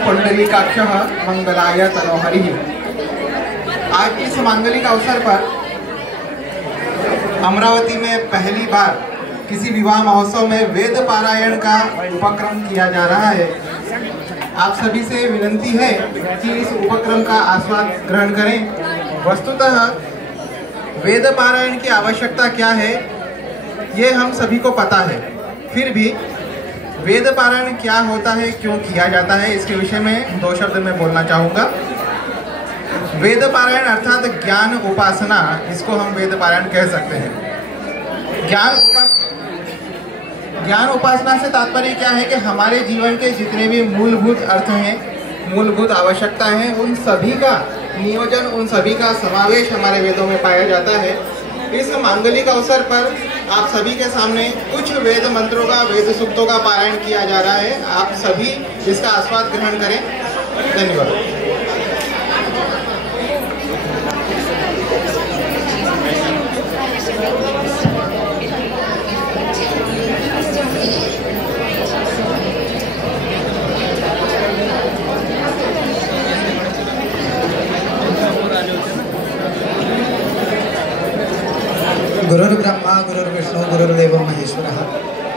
पुंडरीकाक्षः मंगलाय तनोहरिः। आज इस मांगलिक अवसर पर अमरावती में पहली बार किसी विवाह महोत्सव में वेद पारायण का उपक्रम किया जा रहा है। आप सभी से विनती है कि इस उपक्रम का आस्वाद ग्रहण करें। वस्तुतः वेद पारायण की आवश्यकता क्या है ये हम सभी को पता है, फिर भी वेद पारायण क्या होता है, क्यों किया जाता है, इसके विषय में दो शब्द में बोलना चाहूँगा। वेद पारायण अर्थात ज्ञान उपासना, इसको हम वेद पारायण कह सकते हैं। ज्ञान उपासना से तात्पर्य क्या है कि हमारे जीवन के जितने भी मूलभूत अर्थ हैं, मूलभूत आवश्यकता हैं, उन सभी का नियोजन, उन सभी का समावेश हमारे वेदों में पाया जाता है। इस मांगलिक अवसर पर आप सभी के सामने कुछ वेद मंत्रों का, वेद सूक्तों का पारायण किया जा रहा है। आप सभी इसका आस्वाद ग्रहण करें। धन्यवाद। गुरुर्ब्रह्मा गुरुर्विष्णु गुरुर्देव महेश्वरः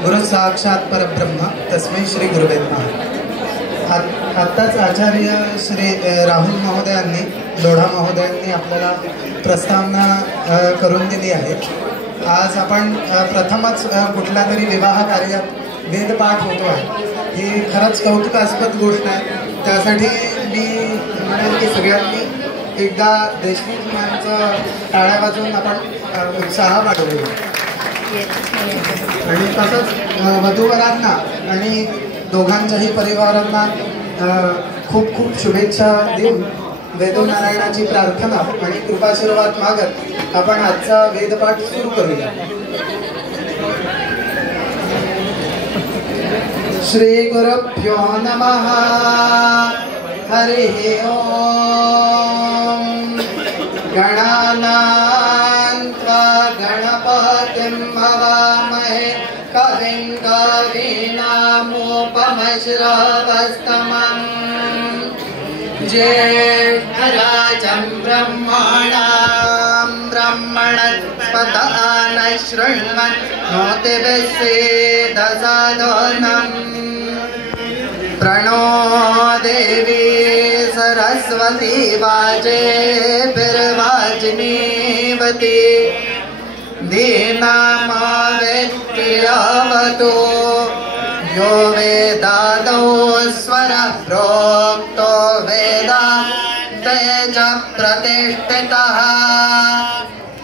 गुरु साक्षात परब्रह्म तस्मै श्री गुरुवे नमः। आत्ताच आचार्य श्री राहुल महोदयांनी, लोढा महोदयांनी आपल्याला प्रस्तावना करून दिली आहे। आज आपण प्रथमच कुठल्या तरी विवाह कार्यात वेदपाठ होतो आहे, ही खरंच कौतुकास्पद गोष्ट आहे। त्यासाठी मी म्हणेन की सगळ्यांनी एकदा देशमुख यांचं टाळ्या वाजवून आपण उत्साह वाढवूया आणि तसंच वधूवरांना आणि दोघांच्याही परिवारांना खूप खूप शुभेच्छा देऊन वेदनारायणाची प्रार्थना आणि कृपाशीर्वाद मागत आपण आजचा वेदपाठ सुरू करूया। श्री गुरुभ्यो नमः। हरिः ओम। गणानां त्वा गणपतिं हवामहे कविं कवीनामुपमश्रवस्तमम् ज्येष्ठराजं ब्रह्मणां ब्रह्मणस्पत न शृण्वन् नोतिभिस्सीदसादनम् प्रणो देवी सरस्वती वाजेभिर्वाजिनीवती दीनामावित्र्यावतु यो वेदादौ स्वरः प्रोक्तो वेदान्ते च प्रतिष्ठितः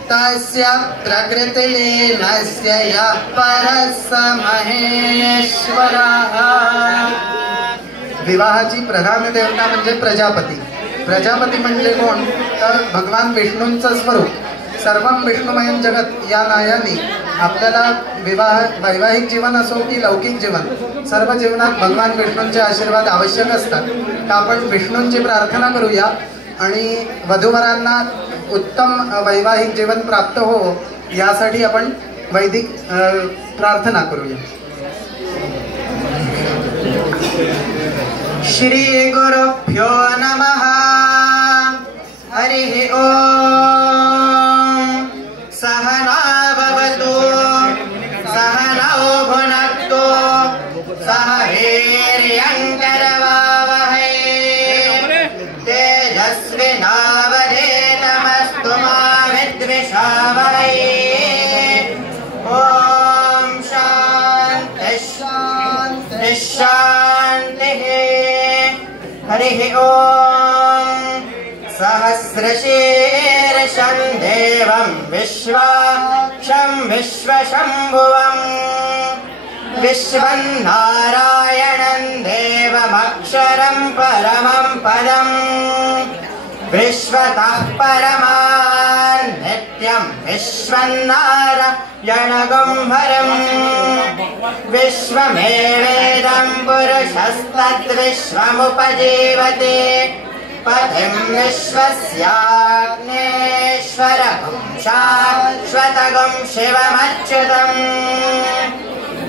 तस्य प्रकृतिलीनस्य यः परः स महेश्वरः। विवाहाची प्रधान देवता म्हणजे प्रजापती। प्रजापती म्हणजे कोण, तर भगवान विष्णूंचं स्वरूप। सर्वं विष्णुमयं जगत या नायाने आपल्याला वैवाहिक जीवन असो की लौकिक जीवन, सर्व जीवनात भगवान विष्णूंचे आशीर्वाद आवश्यक असतात। तर आपण विष्णूंची प्रार्थना करूया आणि वधूवरांना उत्तम वैवाहिक जीवन प्राप्त हो यासाठी आपण वैदिक प्रार्थना करूया। श्री गुरुभ्यो नमः। हरिः ओम। सहना भवतु सहनौ भुनक्तु सह वीर्यङ्करवावहै तेजस्विनावधीतमस्तु मा विद्विषावहै। ओम शान्तिः शान्तिः शान्तिः। हरिः ओम। सहस्रशीर्षं देवं विश्वाक्षं विश्वशम्भुवं विश्वन्नारायणं देवमक्षरं परमं पदं विश्वतः परमान् नित्यं विश्वन्नारायणगुम्भरं विश्वमेवेदं पुरुषस्तद्विश्वमुपजीवते पतिं विश्वस्याग्नेश्वरगुं शाश्वतगुं शिवमच्युतं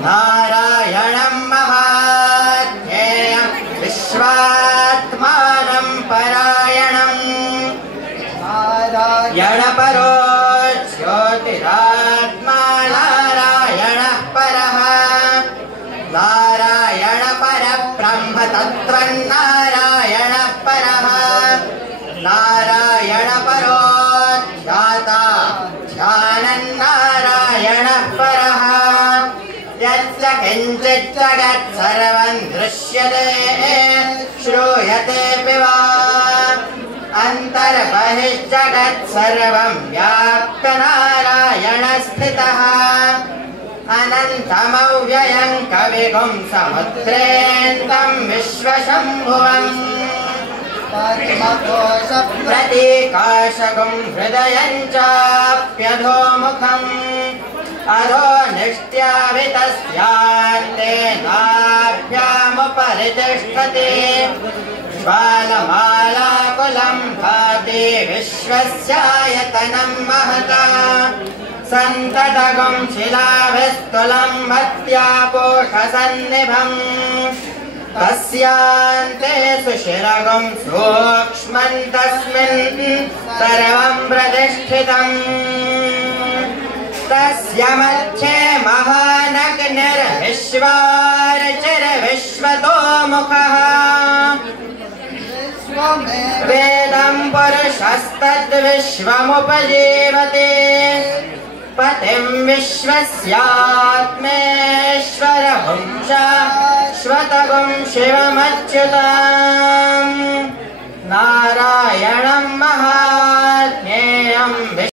नारायणं महाज्ञेयं विश्वात्मानं परायणम् नारायणपरो ज्योतिरात्मा नारायणः परः नारायणपरब्रह्म तत्त्वन्नारायणः परः नारायणपरो ध्याता ध्यानन्नारायणः परः यस्य किञ्चित् जगत् सर्वं दृश्यते श्रूयतेऽपि वा अन्तर्बहिर्जगत् सर्वं व्याप्य नारायणस्थितः अनन्तमव्ययं कविगुं समुद्रेऽन्तं विश्वशम्भुवम् प्रतीकाशगुं हृदयं चाप्यधोमुखम् अधो निष्ट्यावितस्यान्ते नाभ्यामुपरि तिष्ठति ज्वालमालाकुलं भाति विश्वस्यायतनं महता सन्ततगुं शिलाभिस्तुलं भक्त्यापोषसन्निभम् तस्यान्ते सुशिरगुं सूक्ष्मं तस्मिन् सर्वं प्रतिष्ठितम् तस्य मध्ये महानग्निर्विश्वार्चिर्विश्वतोमुखः वेदं पुरुषस्तद्विश्वमुपजीवते पतिं विश्वस्यात्मेश्वरगुं शाश्वतगुं शिवमच्युतम् नारायणं महाज्ञेयं